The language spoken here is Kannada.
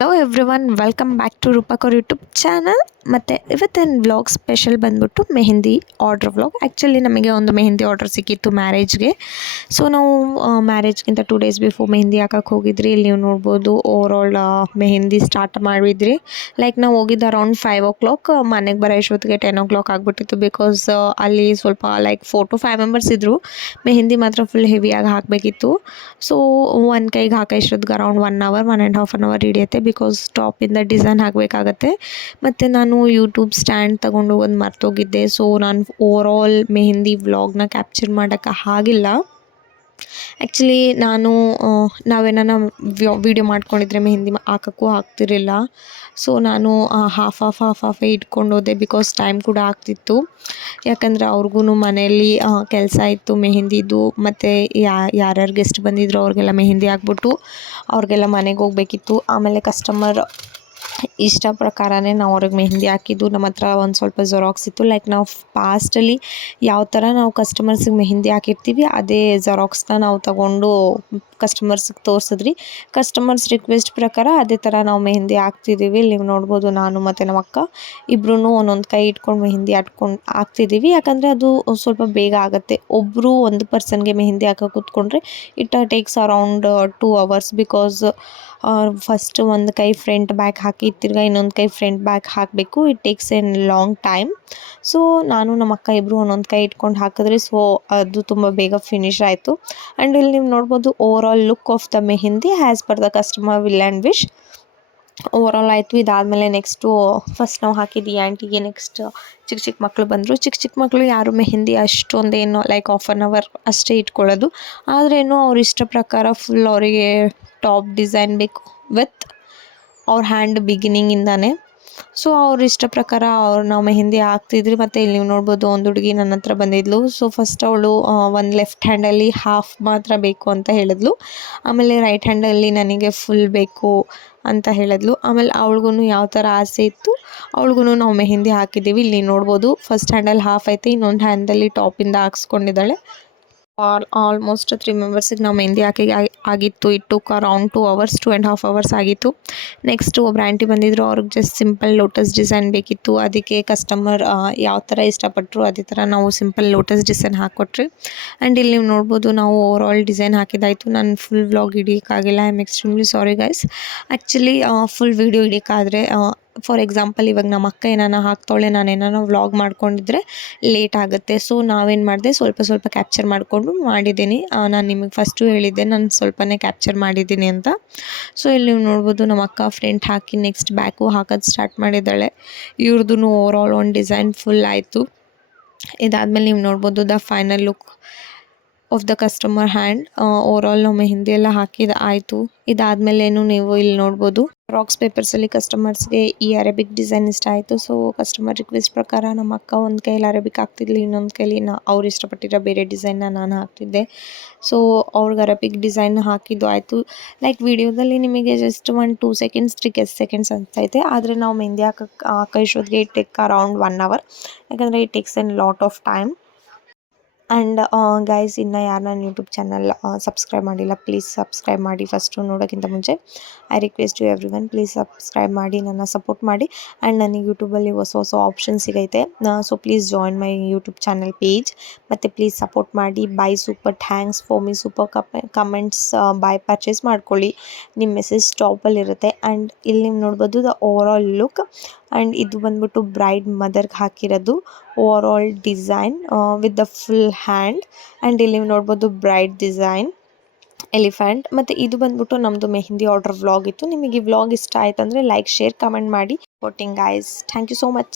Hello everyone, welcome back to Roopakar YouTube channel. ಮತ್ತು ಇವತ್ತಿನ ವ್ಲಾಗ್ ಸ್ಪೆಷಲ್ ಬಂದ್ಬಿಟ್ಟು ಮೆಹಂದಿ ಆರ್ಡ್ರ್ ವ್ಲಾಗ್. ಆ್ಯಕ್ಚುಲಿ ನಮಗೆ ಒಂದು ಮೆಹಂದಿ ಆರ್ಡ್ರ್ ಸಿಕ್ಕಿತ್ತು ಮ್ಯಾರೇಜ್ಗೆ. ಸೊ ನಾವು ಮ್ಯಾರೇಜ್ಗಿಂತ 2 ಡೇಸ್ ಬಿಫೋರ್ ಮೆಹಂದಿ ಹಾಕಕ್ಕೆ ಹೋಗಿದ್ರಿ. ಇಲ್ಲಿ ನೀವು ನೋಡ್ಬೋದು ಓವರಾಲ್ ಮೆಹಂದಿ ಸ್ಟಾರ್ಟ್ ಮಾಡಿದ್ರಿ. ಲೈಕ್ ನಾವು ಹೋಗಿದ್ದು ಅರೌಂಡ್ 5 o'clock, ಮನೆಗೆ ಬರೋ ಅಷ್ಟೊತ್ತಿಗೆ 10 o'clock ಆಗಿಬಿಟ್ಟಿತ್ತು. ಬಿಕಾಸ್ ಅಲ್ಲಿ ಸ್ವಲ್ಪ ಲೈಕ್ 4 to 5 ಮೆಂಬರ್ಸ್ ಇದ್ದರು. ಮೆಹಂದಿ ಮಾತ್ರ ಫುಲ್ ಹೆವಿಯಾಗಿ ಹಾಕಬೇಕಿತ್ತು. ಸೊ ಒಂದು ಕೈಗೆ ಹಾಕೋ ಇಷ್ಟೊತ್ತಿಗೆ ಅರೌಂಡ್ 1 hour 1.5 hour ಹಿಡಿಯುತ್ತೆ. ಬಿಕಾಸ್ ಟಾಪಿಂದ ಡಿಸೈನ್ ಹಾಕಬೇಕಾಗತ್ತೆ. ಮತ್ತು ನಾನು ಯೂಟ್ಯೂಬ್ ಸ್ಟ್ಯಾಂಡ್ ತೊಗೊಂಡೋಗೋದು ಮರ್ತೋಗಿದ್ದೆ. ಸೊ ನಾನು ಓವರಾಲ್ ಮೆಹಂದಿ ವ್ಲಾಗ್ನ ಕ್ಯಾಪ್ಚರ್ ಮಾಡೋಕ್ಕೆ ಆಗಿಲ್ಲ. ಆ್ಯಕ್ಚುಲಿ ನಾವೇನಾನ ವೀಡಿಯೋ ಮಾಡ್ಕೊಂಡಿದ್ರೆ ಮೆಹಂದಿ ಹಾಕೋಕ್ಕೂ ಆಗ್ತಿರಲಿಲ್ಲ. ಸೊ ನಾನು ಹಾಫೇ ಇಟ್ಕೊಂಡು ಹೋದೆ. ಬಿಕಾಸ್ ಟೈಮ್ ಕೂಡ ಆಗ್ತಿತ್ತು. ಯಾಕಂದರೆ ಅವ್ರಿಗೂ ಮನೆಯಲ್ಲಿ ಕೆಲಸ ಇತ್ತು ಮೆಹಂದಿದು. ಮತ್ತು ಯಾರ್ಯಾರು ಗೆಸ್ಟ್ ಬಂದಿದ್ರು ಅವ್ರಿಗೆಲ್ಲ ಮೆಹಂದಿ ಹಾಕ್ಬಿಟ್ಟು ಅವ್ರಿಗೆಲ್ಲ ಮನೆಗೆ ಹೋಗಬೇಕಿತ್ತು. ಆಮೇಲೆ ಕಸ್ಟಮರ್ ಇಷ್ಟ ಪ್ರಕಾರನೇ ನಾವು ಅವ್ರಿಗೆ ಮೆಹಂದಿ ಹಾಕಿದ್ದು. ನಮ್ಮ ಹತ್ರ ಒಂದು ಸ್ವಲ್ಪ ಜೆರಾಕ್ಸ್ ಇತ್ತು. ಲೈಕ್ ನಾವು ಪಾಸ್ಟಲ್ಲಿ ಯಾವ ಥರ ನಾವು ಕಸ್ಟಮರ್ಸಿಗೆ ಮೆಹಂದಿ ಹಾಕಿರ್ತೀವಿ ಅದೇ ಜೆರಾಕ್ಸ್ನ ನಾವು ತಗೊಂಡು ಕಸ್ಟಮರ್ಸಿಗೆ ತೋರಿಸಿದ್ರಿ. ಕಸ್ಟಮರ್ಸ್ ರಿಕ್ವೆಸ್ಟ್ ಪ್ರಕಾರ ಅದೇ ಥರ ನಾವು ಮೆಹಂದಿ ಹಾಕ್ತಿದ್ದೀವಿ. ಇಲ್ಲಿ ನೀವು ನೋಡ್ಬೋದು, ನಾನು ಮತ್ತು ನಮ್ಮ ಅಕ್ಕ ಇಬ್ಬರೂ ಒಂದೊಂದು ಕೈ ಇಟ್ಕೊಂಡು ಮೆಹಂದಿ ಹಾಕ್ತಿದ್ದೀವಿ. ಯಾಕಂದರೆ ಅದು ಸ್ವಲ್ಪ ಬೇಗ ಆಗುತ್ತೆ. ಒಬ್ಬರು ಒಂದು ಪರ್ಸನ್ಗೆ ಮೆಹಂದಿ ಹಾಕೋ ಕೂತ್ಕೊಂಡ್ರೆ it takes around 2 hours. Because first ಒಂದು ಕೈ ಫ್ರಂಟ್ ಬ್ಯಾಕ್ ಹಾಕಿ ತಿರ್ಗಾ ಇನ್ನೊಂದು ಕೈ ಫ್ರಂಟ್ ಬ್ಯಾಕ್ ಹಾಕಬೇಕು. It takes N long time. So ನಾನು ನಮ್ಮ ಅಕ್ಕ ಇಬ್ಬರು ಒಂದೊಂದು ಕೈ ಇಟ್ಕೊಂಡು ಹಾಕಿದ್ರಿ. ಸೊ ಅದು ತುಂಬ ಬೇಗ ಫಿನಿಶ್ ಆಯಿತು. ಆ್ಯಂಡ್ ಇಲ್ಲಿ ನೀವು ನೋಡ್ಬೋದು overall look of the mehndi as per the customer will and wish. Overall ಆಯಿತು. ಇದಾದಮೇಲೆ ನೆಕ್ಸ್ಟು ಫಸ್ಟ್ ನಾವು ಹಾಕಿದ್ದು ಈ ಆಂಟಿಗೆ. ನೆಕ್ಸ್ಟ್ ಚಿಕ್ಕ ಮಕ್ಕಳು ಬಂದರು. ಚಿಕ್ಕ ಮಕ್ಕಳು ಯಾರು ಮೆಹಂದಿ ಅಷ್ಟೊಂದೇನು ಲೈಕ್ 1/2 hour ಅಷ್ಟೇ ಇಟ್ಕೊಳ್ಳೋದು. ಆದ್ರೇನು ಅವ್ರ ಇಷ್ಟ ಪ್ರಕಾರ ಫುಲ್ ಅವರಿಗೆ ಟಾಪ್ ಡಿಸೈನ್ ಬೇಕು ವಿತ್ ಅವ್ರ ಹ್ಯಾಂಡ್ ಬಿಗಿನಿಂಗಿಂದಾನೆ. ಸೊ ಅವ್ರ ಇಷ್ಟ ಪ್ರಕಾರ ನಾವು ಮೆಹಂದಿ ಹಾಕ್ತಿದ್ರಿ. ಮತ್ತು ಇಲ್ಲಿ ನೀವು ನೋಡ್ಬೋದು, ಒಂದು ಹುಡುಗಿ ನನ್ನ ಹತ್ರ ಬಂದಿದ್ಲು. ಸೊ ಫಸ್ಟ್ ಅವಳು ಒಂದು ಲೆಫ್ಟ್ ಹ್ಯಾಂಡಲ್ಲಿ ಹಾಫ್ ಮಾತ್ರ ಬೇಕು ಅಂತ ಹೇಳಿದ್ಲು. ಆಮೇಲೆ ರೈಟ್ ಹ್ಯಾಂಡಲ್ಲಿ ನನಗೆ ಫುಲ್ ಬೇಕು ಅಂತ ಹೇಳಿದ್ಲು. ಆಮೇಲೆ ಅವ್ಳಿಗೂ ಯಾವ ಥರ ಆಸೆ ಇತ್ತು ಅವ್ಳಿಗೂ ನಾವು ಮೆಹಂದಿ ಹಾಕಿದ್ದೀವಿ. ಇಲ್ಲಿ ನೋಡ್ಬೋದು, ಫಸ್ಟ್ ಹ್ಯಾಂಡಲ್ಲಿ ಹಾಫ್ ಐತೆ, ಇನ್ನೊಂದು ಹ್ಯಾಂಡಲ್ಲಿ ಟಾಪಿಂದ ಹಾಕ್ಸ್ಕೊಂಡಿದ್ದಾಳೆ. ಆಲ್ಮೋಸ್ಟ್ 3 ಮೆಂಬರ್ಸಿಗೆ ನಾವು ಮೆಹಂದಿ ಆಗಿತ್ತು. ಇಟ್ಟು ಅರೌಂಡ್ 2 hours 2.5 hours ಆಗಿತ್ತು. ನೆಕ್ಸ್ಟ್ ಒಬ್ರು ಆಂಟಿ ಬಂದಿದ್ದರು. ಅವ್ರಿಗೆ ಜಸ್ಟ್ ಸಿಂಪಲ್ ಲೋಟಸ್ ಡಿಸೈನ್ ಬೇಕಿತ್ತು. ಅದಕ್ಕೆ ಕಸ್ಟಮರ್ ಯಾವ ಥರ ಇಷ್ಟಪಟ್ಟರು ಅದೇ ಥರ ನಾವು ಸಿಂಪಲ್ ಲೋಟಸ್ ಡಿಸೈನ್ ಹಾಕ್ಕೊಟ್ರಿ. ಆ್ಯಂಡ್ ಇಲ್ಲಿ ನೀವು ನೋಡ್ಬೋದು, ನಾವು ಓವರಾಲ್ ಡಿಸೈನ್ ಹಾಕಿದ್ದಾಯಿತು. ನಾನು ಫುಲ್ ವ್ಲಾಗ್ ಹಿಡಿಯೋಕ್ಕಾಗಿಲ್ಲ. I am extremely sorry guys. Actually full video ಹಿಡಿಯೋಕ್ಕಾದರೆ, ಫಾರ್ ಎಕ್ಸಾಂಪಲ್ ಇವಾಗ ನಮ್ಮ ಅಕ್ಕ ಏನಾನ ಹಾಕ್ತಾಳೆ, ನಾನು ಏನಾನ ವ್ಲಾಗ್ ಮಾಡ್ಕೊಂಡಿದ್ರೆ ಲೇಟ್ ಆಗುತ್ತೆ. ಸೊ ನಾವೇನು ಮಾಡಿದೆ, ಸ್ವಲ್ಪ ಕ್ಯಾಪ್ಚರ್ ಮಾಡಿದ್ದೀನಿ. ನಾನು ನಿಮಗೆ ಫಸ್ಟು ಹೇಳಿದ್ದೆ ನಾನು ಸ್ವಲ್ಪನೇ ಕ್ಯಾಪ್ಚರ್ ಮಾಡಿದ್ದೀನಿ ಅಂತ. ಸೊ ಇಲ್ಲಿ ನೀವು ನೋಡ್ಬೋದು, ನಮ್ಮ ಅಕ್ಕ ಫ್ರಂಟ್ ಹಾಕಿ ನೆಕ್ಸ್ಟ್ ಬ್ಯಾಕು ಹಾಕೋದು ಸ್ಟಾರ್ಟ್ ಮಾಡಿದ್ದಾಳೆ. ಇವ್ರದ್ದು ಓವರಾಲ್ ಒಂದು ಡಿಸೈನ್ ಫುಲ್ ಆಯಿತು. ಇದಾದಮೇಲೆ ನೀವು ನೋಡ್ಬೋದು the final look of the customer hand. Overall ನಾವು ಮೆಹಂದಿ ಎಲ್ಲ ಹಾಕಿದ ಆಯಿತು. ಇದಾದಮೇಲೇನು ನೀವು ಇಲ್ಲಿ ನೋಡ್ಬೋದು, ರಾಕ್ಸ್ ಪೇಪರ್ಸಲ್ಲಿ ಕಸ್ಟಮರ್ಸ್ಗೆ ಈ ಅರೇಬಿಕ್ ಡಿಸೈನ್ ಇಷ್ಟ ಆಯಿತು. ಸೊ ಕಸ್ಟಮರ್ ರಿಕ್ವೆಸ್ಟ್ ಪ್ರಕಾರ ನಮ್ಮ ಅಕ್ಕ ಒಂದು ಕೈಯಲ್ಲಿ ಅರೇಬಿಕ್ ಹಾಕ್ತಿದ್ಲಿ, ಇನ್ನೊಂದು ಕೈಲಿ ಅವ್ರು ಇಷ್ಟಪಟ್ಟಿರೋ ಬೇರೆ ಡಿಸೈನ್ನ ನಾನು ಹಾಕ್ತಿದ್ದೆ. ಸೊ ಅವ್ರಿಗೆ ಅರೇಬಿಕ್ ಡಿಸೈನ್ ಹಾಕಿದ್ದು ಆಯಿತು. ಲೈಕ್ ವಿಡಿಯೋದಲ್ಲಿ ನಿಮಗೆ ಜಸ್ಟ್ 1-2 seconds 3 seconds ಅನ್ಸೈತೆ. ಆದರೆ ನಾವು ಮೆಹಂದಿ ಹಾಕೋ ಇಷ್ಟೊತ್ತಿಗೆ ಇಟ್ ಟೇಕ್ ಅರೌಂಡ್ 1 hour. ಯಾಕಂದರೆ it takes an lot of time. And guys, ಇನ್ನು ಯಾರು ನನ್ನ ಯೂಟ್ಯೂಬ್ ಚಾನಲ್ ಸಬ್ಸ್ಕ್ರೈಬ್ ಮಾಡಿಲ್ಲ, ಪ್ಲೀಸ್ ಸಬ್ಸ್ಕ್ರೈಬ್ ಮಾಡಿ. ಫಸ್ಟು ನೋಡೋಕ್ಕಿಂತ ಮುಂಚೆ I request you everyone, please subscribe ಮಾಡಿ, ನನ್ನ ಸಪೋರ್ಟ್ ಮಾಡಿ. ಆ್ಯಂಡ್ ನನಗೆ ಯೂಟ್ಯೂಬಲ್ಲಿ ಹೊಸ ಆಪ್ಷನ್ ಸಿಗೈತೆ. So please join my YouTube channel page. ಮತ್ತು ಪ್ಲೀಸ್ ಸಪೋರ್ಟ್ ಮಾಡಿ. Bye super thanks for me super comments. Buy purchase ಮಾಡ್ಕೊಳ್ಳಿ, ನಿಮ್ಮ ಮೆಸೇಜ್ ಟಾಪಲ್ಲಿರುತ್ತೆ. ಆ್ಯಂಡ್ ಇಲ್ಲಿ ನೀವು ನೋಡ್ಬೋದು ದ ಓವರಾಲ್ ಲುಕ್. ಆ್ಯಂಡ್ ಇದು ಬಂದ್ಬಿಟ್ಟು ಬ್ರೈಡ್ ಮದರ್ಗೆ ಹಾಕಿರೋದು overall design with the full hand. And ಇಲ್ಲಿ ನೀವು ನೋಡ್ಬೋದು ಬ್ರೈಡ್ ಡಿಸೈನ್ ಎಲಿಫೆಂಟ್. ಮತ್ತು ಇದು ಬಂದ್ಬಿಟ್ಟು ನಮ್ಮದು ಮೆಹಂದಿ ಆರ್ಡರ್ ವ್ಲಾಗ್ ಇತ್ತು. ನಿಮಗೆ ಈ ವ್ಲಾಗ್ ಇಷ್ಟ ಆಯ್ತು ಅಂದರೆ ಲೈಕ್, ಶೇರ್, ಕಮೆಂಟ್ ಮಾಡಿ. Supporting guys. Thank you so much.